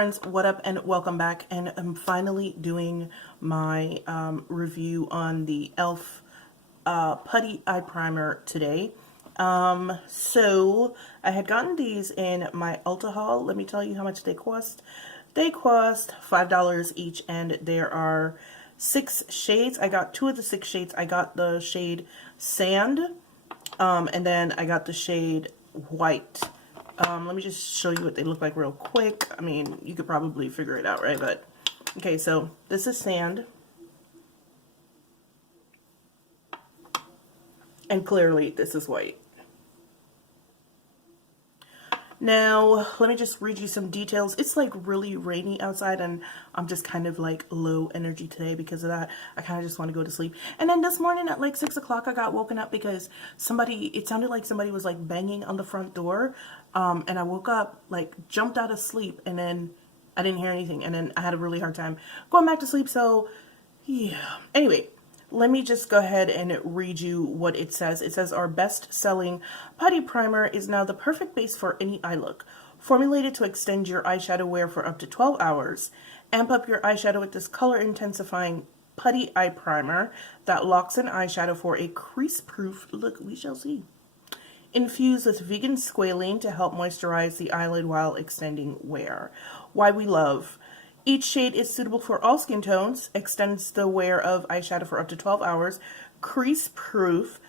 friends, what up and welcome back. And I'm finally doing my review on the e.l.f. Putty Eye Primer today. So I had gotten these in my Ulta haul. Let me tell you how much they cost. They cost $5 each, and there are 6 shades. I got 2 of the 6 shades. I got the shade Sand, and then I got the shade White. Let me just show you what they look like real quick. I mean, you could probably figure it out, right? But, okay, so this is Sand. And clearly, this is White. Now, let me just read you some details. It's like really rainy outside, and I'm just kind of like low energy today because of that. I kind of just want to go to sleep. And then this morning at like 6 o'clock, I got woken up because it sounded like somebody was like banging on the front door. And I woke up, like jumped out of sleep, and then I didn't hear anything. And then I had a really hard time going back to sleep. So, yeah. Anyway. Let me just go ahead and read you what it says. It says, our best-selling Putty Primer is now the perfect base for any eye look. Formulated to extend your eyeshadow wear for up to 12 hours. Amp up your eyeshadow with this color-intensifying Putty Eye Primer that locks in eyeshadow for a crease-proof look. We shall see. Infused with vegan squalene to help moisturize the eyelid while extending wear. Why we love. Each shade is suitable for all skin tones, extends the wear of eyeshadow for up to 12 hours, crease-proof,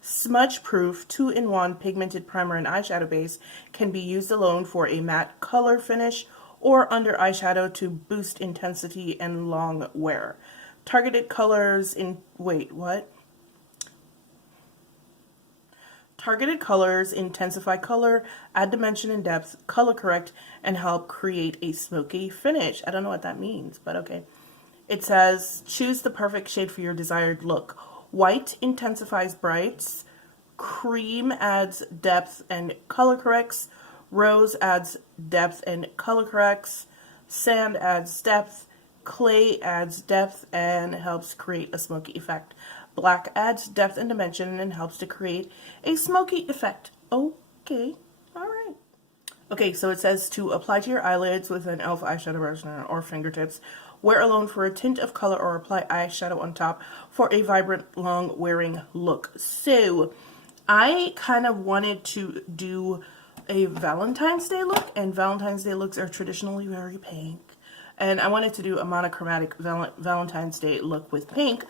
smudge-proof, 2-in-1 pigmented primer and eyeshadow base, can be used alone for a matte color finish or under eyeshadow to boost intensity and long wear. Targeted colors in, Targeted colors intensify color, add dimension and depth, color correct, and help create a smoky finish. I don't know what that means, but okay. It says, choose the perfect shade for your desired look. White intensifies brights. Cream adds depth and color corrects. Rose adds depth and color corrects. Sand adds depth. Clay adds depth and helps create a smoky effect. Black adds depth and dimension and helps to create a smoky effect. Okay, alright. Okay, so it says to apply to your eyelids with an e.l.f. eyeshadow brush or fingertips. Wear alone for a tint of color or apply eyeshadow on top for a vibrant, long-wearing look. So, I kind of wanted to do a Valentine's Day look, and Valentine's Day looks are traditionally very pink. And I wanted to do a monochromatic Valentine's Day look with pink.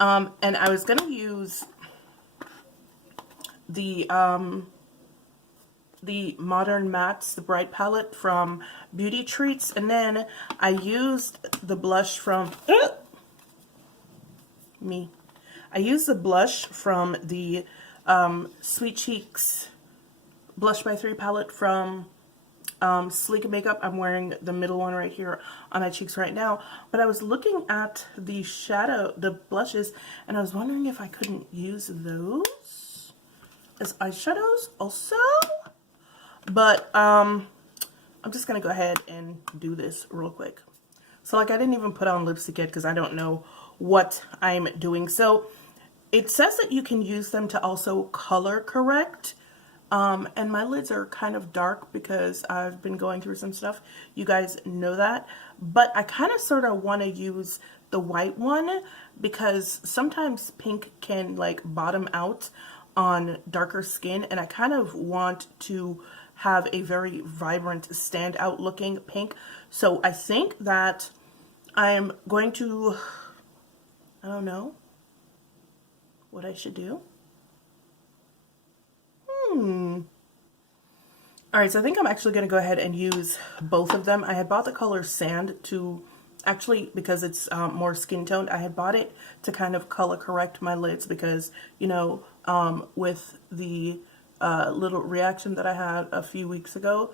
And I was going to use the Modern Mattes, the Bright palette from Beauty Treats. And then I used the blush from, I used the blush from the Sweet Cheeks Blush by 3 palette from Sleek Makeup. I'm wearing the middle one right here on my cheeks right now, but I was looking at the blushes, and I was wondering if I couldn't use those as eyeshadows also, but I'm just gonna go ahead and do this real quick. So like I didn't even put on lipstick yet because I don't know what I'm doing. So it says that you can use them to also color correct. And my lids are kind of dark because I've been going through some stuff. You guys know that. But I kind of sort of want to use the white one because sometimes pink can like bottom out on darker skin. And I kind of want to have a very vibrant, standout looking pink. So I think that I'm going to, I don't know what I should do. Alright, so I think I'm actually going to go ahead and use both of them. I had bought the color Sand to, actually, because it's more skin toned, I had bought it to kind of color correct my lids because, you know, with the little reaction that I had a few weeks ago,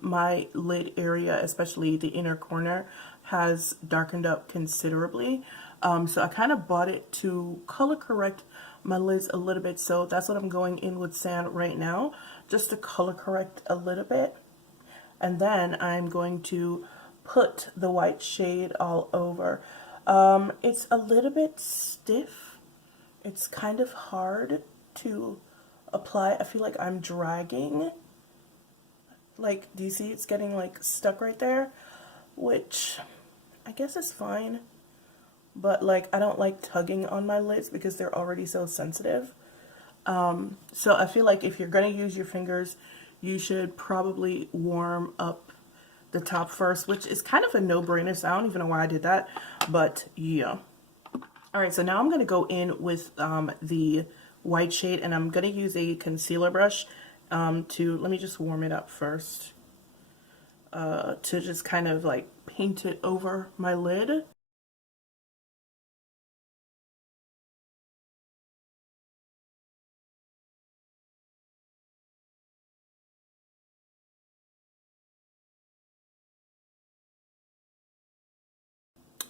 my lid area, especially the inner corner, has darkened up considerably. So I kind of bought it to color correct my lids a little bit, so that's what I'm going in with Sand right now, just to color correct a little bit. And then I'm going to put the white shade all over. It's a little bit stiff. It's kind of hard to apply. I feel like I'm dragging Like, do you see it's getting like stuck right there? Which I guess is fine. But like, I don't like tugging on my lids because they're already so sensitive. So I feel like if you're going to use your fingers, you should probably warm up the top first, which is kind of a no-brainer. So I don't even know why I did that, but yeah. All right, so now I'm going to go in with the white shade, and I'm going to use a concealer brush let me just warm it up first, to just kind of like paint it over my lid.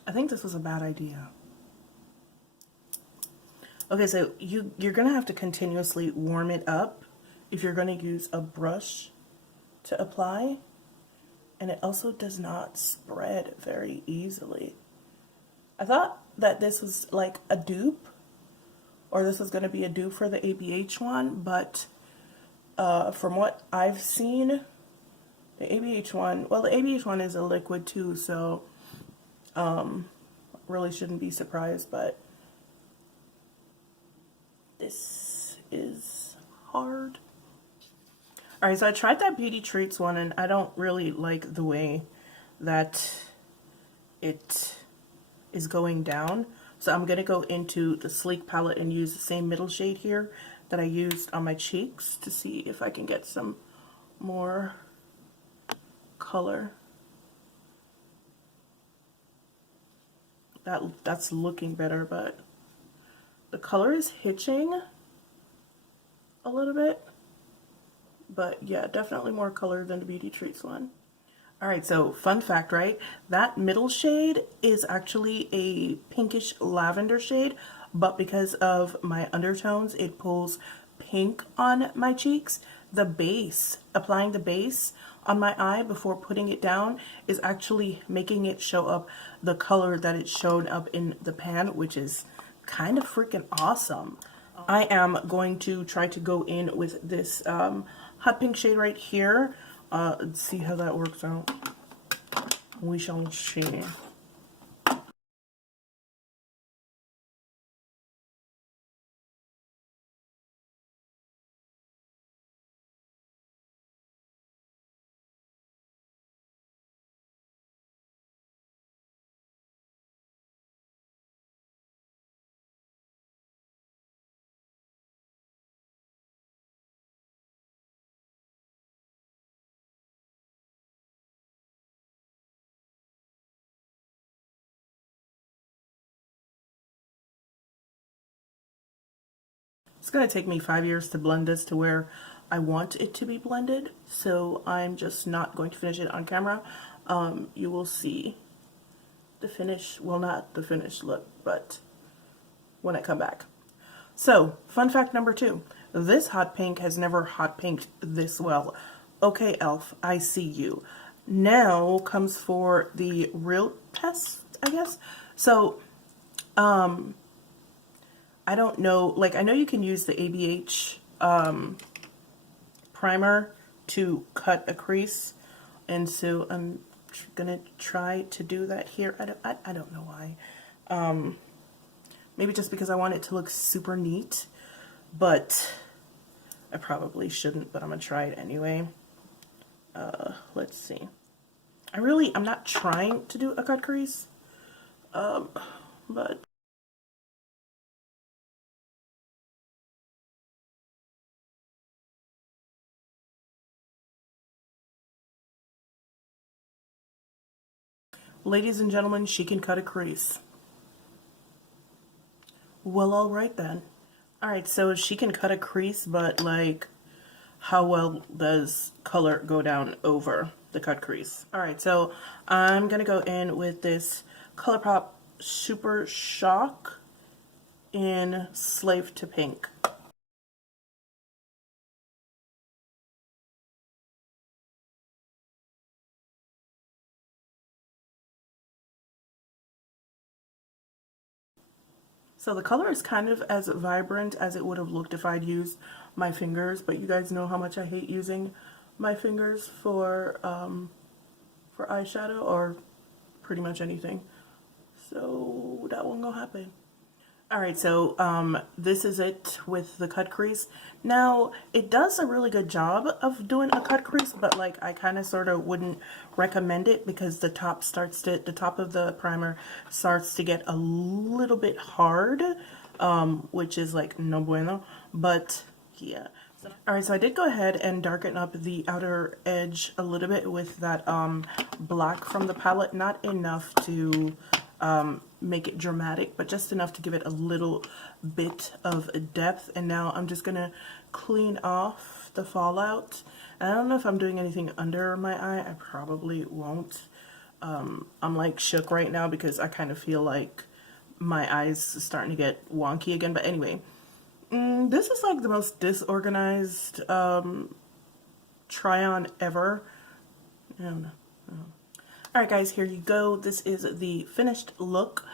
I think this was a bad idea. Okay, so you're gonna have to continuously warm it up if you're gonna use a brush to apply, and it also does not spread very easily. I thought that this was like a dupe, or this was gonna be a dupe for the ABH one, but from what I've seen, the ABH one, well, the ABH one is a liquid too, so really shouldn't be surprised, but this is hard. Alright, so I tried that Beauty Treats one, and I don't really like the way that it is going down. So I'm going to go into the Sleek palette and use the same middle shade here that I used on my cheeks to see if I can get some more color. That's looking better, but the color is hitching a little bit. But yeah, definitely more color than the Beauty Treats one. Alright, so fun fact, right? That middle shade is actually a pinkish lavender shade, but because of my undertones, it pulls pink on my cheeks. The base, applying the base on my eye before putting it down, is actually making it show up the color that it showed up in the pan, which is kind of freaking awesome. I am going to try to go in with this hot pink shade right here. See how that works out. We shall see. It's going to take me 5 years to blend this to where I want it to be blended, so I'm just not going to finish it on camera. You will see the finish, well, not the finished look, but when I come back. So, fun fact number 2. This hot pink has never hot pinked this well. Okay, e.l.f., I see you. Now comes for the real test, I guess. So, I don't know, like, I know you can use the ABH primer to cut a crease, and so I'm gonna try to do that here. I don't know why. Maybe just because I want it to look super neat, but I probably shouldn't, but I'm gonna try it anyway. Let's see. I'm not trying to do a cut crease, but ladies and gentlemen, she can cut a crease. Well, alright then. Alright, so she can cut a crease, but like, how well does color go down over the cut crease? Alright, so I'm gonna go in with this ColourPop Super Shock in Slave to Pink. So the color is kind of as vibrant as it would have looked if I'd used my fingers, but you guys know how much I hate using my fingers for eyeshadow or pretty much anything. So that won't gonna happen. Alright, so this is it with the cut crease. Now, it does a really good job of doing a cut crease, but like I kind of sort of wouldn't recommend it because the top of the primer starts to get a little bit hard, which is like no bueno, but yeah. Alright, so I did go ahead and darken up the outer edge a little bit with that black from the palette. Not enough to make it dramatic, but just enough to give it a little bit of depth. And now I'm just going to clean off the fallout. And I don't know if I'm doing anything under my eye. I probably won't. I'm like shook right now because I kind of feel like my eyes starting to get wonky again. But anyway. This is like the most disorganized try-on ever. I don't know. Alright guys, here you go. This is the finished look.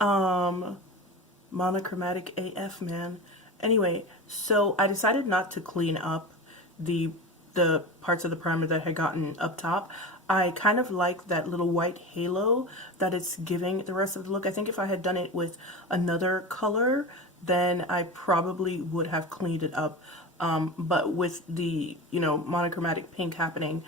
Monochromatic AF, man. Anyway, so I decided not to clean up the parts of the primer that had gotten up top. I kind of like that little white halo that it's giving the rest of the look. I think if I had done it with another color, then I probably would have cleaned it up. But with the, monochromatic pink happening,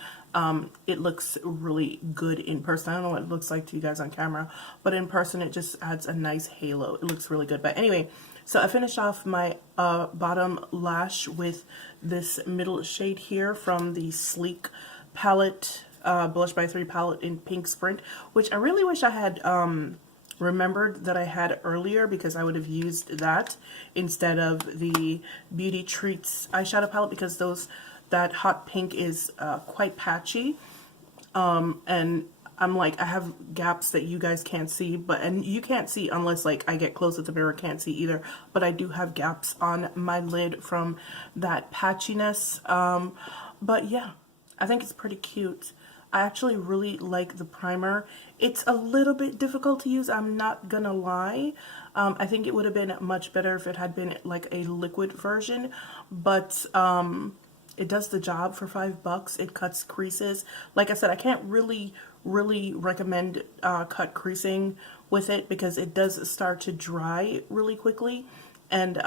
it looks really good in person. I don't know what it looks like to you guys on camera, but in person it just adds a nice halo. It looks really good. But anyway, so I finished off my bottom lash with this middle shade here from the Sleek palette, Blush by 3 palette in Pink Sprint, which I really wish I had remembered that I had earlier, because I would have used that instead of the Beauty Treats eyeshadow palette, because that hot pink is quite patchy, and I'm like, I have gaps that you guys can't see, and you can't see unless like I get close to the mirror, can't see either, but I do have gaps on my lid from that patchiness. But yeah, I think it's pretty cute. I actually really like the primer. It's a little bit difficult to use, I'm not gonna lie. I think it would have been much better if it had been like a liquid version, but it does the job for $5. It cuts creases. Like I said, I can't really recommend cut creasing with it because it does start to dry really quickly, and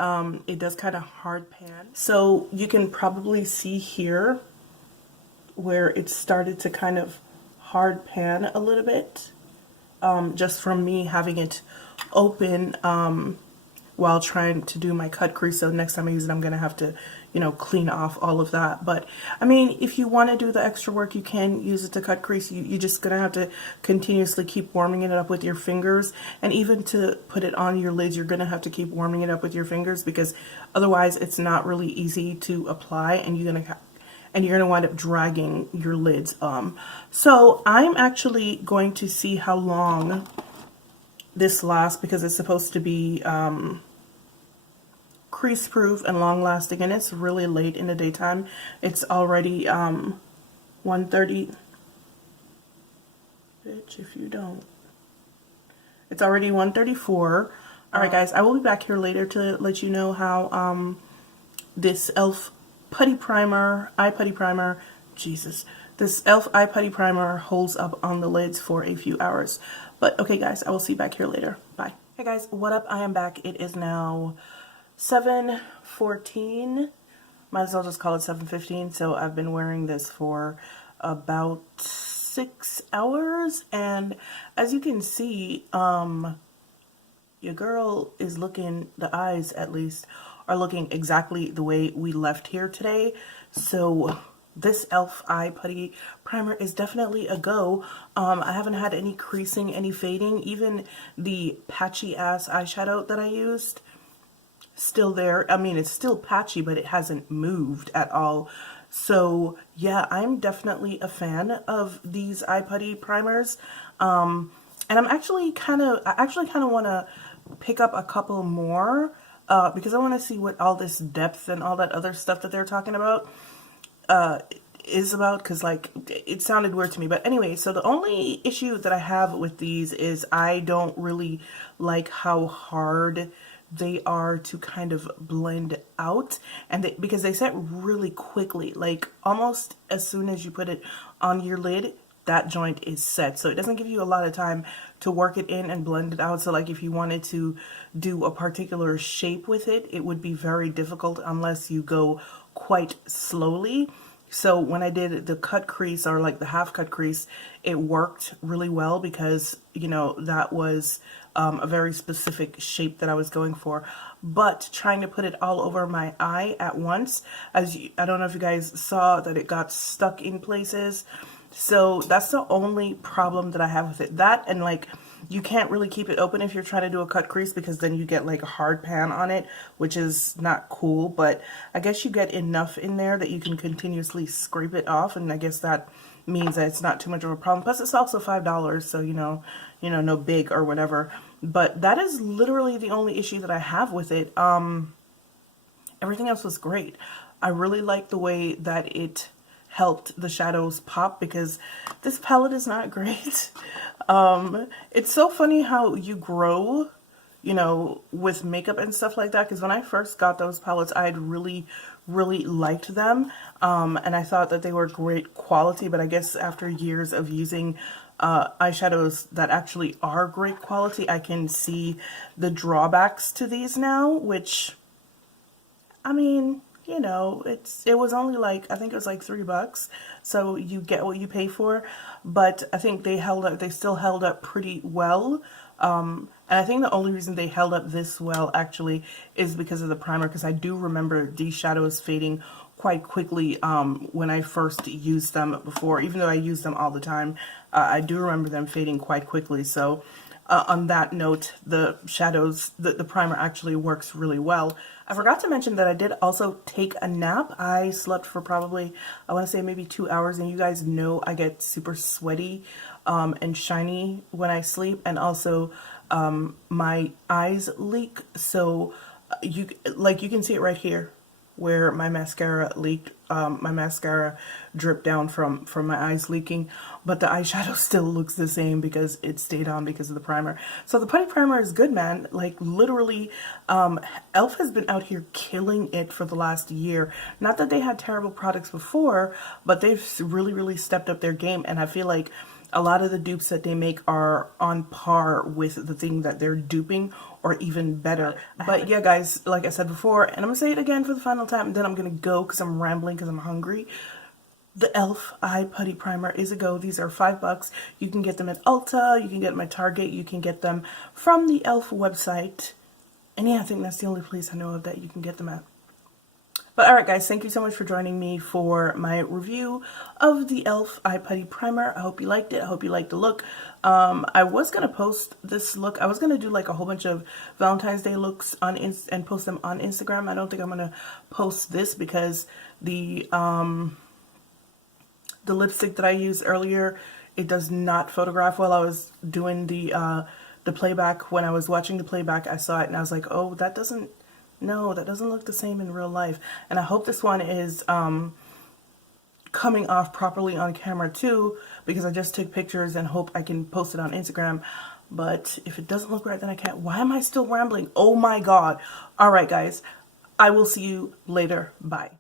it does kind of hard pan. So you can probably see here where it started to kind of hard pan a little bit, just from me having it open while trying to do my cut crease. So next time I use it, I'm gonna have to, clean off all of that. But I mean, if you want to do the extra work, you can use it to cut crease. You're just gonna have to continuously keep warming it up with your fingers, and even to put it on your lids, you're gonna have to keep warming it up with your fingers, because otherwise it's not really easy to apply, and you're gonna wind up dragging your lids. So I'm actually going to see how long this lasts, because it's supposed to be crease proof and long lasting, and it's really late in the daytime. It's already 1:30. Bitch, if you don't. It's already 1:34. Alright guys, I will be back here later to let you know how this e.l.f. Putty primer, eye putty primer, Jesus, this e.l.f. eye putty primer holds up on the lids for a few hours. But okay guys, I will see you back here later. Bye. Hey guys, what up? I am back. It is now 7:14. Might as well just call it 7:15. So I've been wearing this for about 6 hours, and as you can see, your girl is looking, the eyes at least, are looking exactly the way we left here today. So this e.l.f. eye putty primer is definitely a go. I haven't had any creasing, any fading. Even the patchy ass eyeshadow that I used, still there. I mean, it's still patchy, but it hasn't moved at all. So yeah, I'm definitely a fan of these eye putty primers. And I actually kind of want to pick up a couple more, because I want to see what all this depth and all that other stuff that they're talking about is about, because like it sounded weird to me. But anyway, so the only issue that I have with these is I don't really like how hard they are to kind of blend out, and because they set really quickly, like almost as soon as you put it on your lid, that joint is set. So it doesn't give you a lot of time to work it in and blend it out. So like if you wanted to do a particular shape with it, it would be very difficult unless you go quite slowly. So when I did the cut crease, or like the half cut crease, it worked really well because, you know, that was a very specific shape that I was going for. But trying to put it all over my eye at once, I don't know if you guys saw that it got stuck in places. So that's the only problem that I have with it. That, and like, you can't really keep it open if you're trying to do a cut crease, because then you get like a hard pan on it, which is not cool. But I guess you get enough in there that you can continuously scrape it off, and I guess that means that it's not too much of a problem. Plus it's also $5, so you know, no big or whatever. But that is literally the only issue that I have with it. Everything else was great. I really like the way that it helped the shadows pop, because this palette is not great. It's so funny how you grow, you know, with makeup and stuff like that, because when I first got those palettes, I had really liked them, and I thought that they were great quality. But I guess after years of using eyeshadows that actually are great quality, I can see the drawbacks to these now, which, I mean, you know, it was only like, I think it was like $3, so you get what you pay for. But I think they still held up pretty well. And I think the only reason they held up this well actually is because of the primer, because I do remember these shadows fading quite quickly when I first used them before. Even though I use them all the time, I do remember them fading quite quickly. So on that note, the shadows, the primer actually works really well. I forgot to mention that I did also take a nap. I slept for probably, I want to say maybe 2 hours, and you guys know I get super sweaty and shiny when I sleep, and also my eyes leak. So you can see it right here where my mascara leaked. My mascara dripped down from my eyes leaking, but the eyeshadow still looks the same because it stayed on because of the primer. So the Putty primer is good, man. Like literally, e.l.f. has been out here killing it for the last year. Not that they had terrible products before, but they've really stepped up their game, and I feel like a lot of the dupes that they make are on par with the thing that they're duping, or even better. But yeah, guys, like I said before, and I'm gonna say it again for the final time, and then I'm gonna go because I'm rambling because I'm hungry. The e.l.f. Eye Putty Primer is a go. These are $5. You can get them at Ulta, you can get them at Target, you can get them from the e.l.f. website. And yeah, I think that's the only place I know of that you can get them at. But alright guys, thank you so much for joining me for my review of the e.l.f. Eye Putty Primer. I hope you liked it. I hope you liked the look. I was going to post this look. I was going to do like a whole bunch of Valentine's Day looks on and post them on Instagram. I don't think I'm going to post this because the lipstick that I used earlier, it does not photograph well. I was doing the playback. When I was watching the playback, I saw it and I was like, oh, that doesn't look the same in real life. And I hope this one is coming off properly on camera too, because I just took pictures and hope I can post it on Instagram. But if it doesn't look right, then I can't. Why am I still rambling? Oh my god. Alright guys, I will see you later. Bye.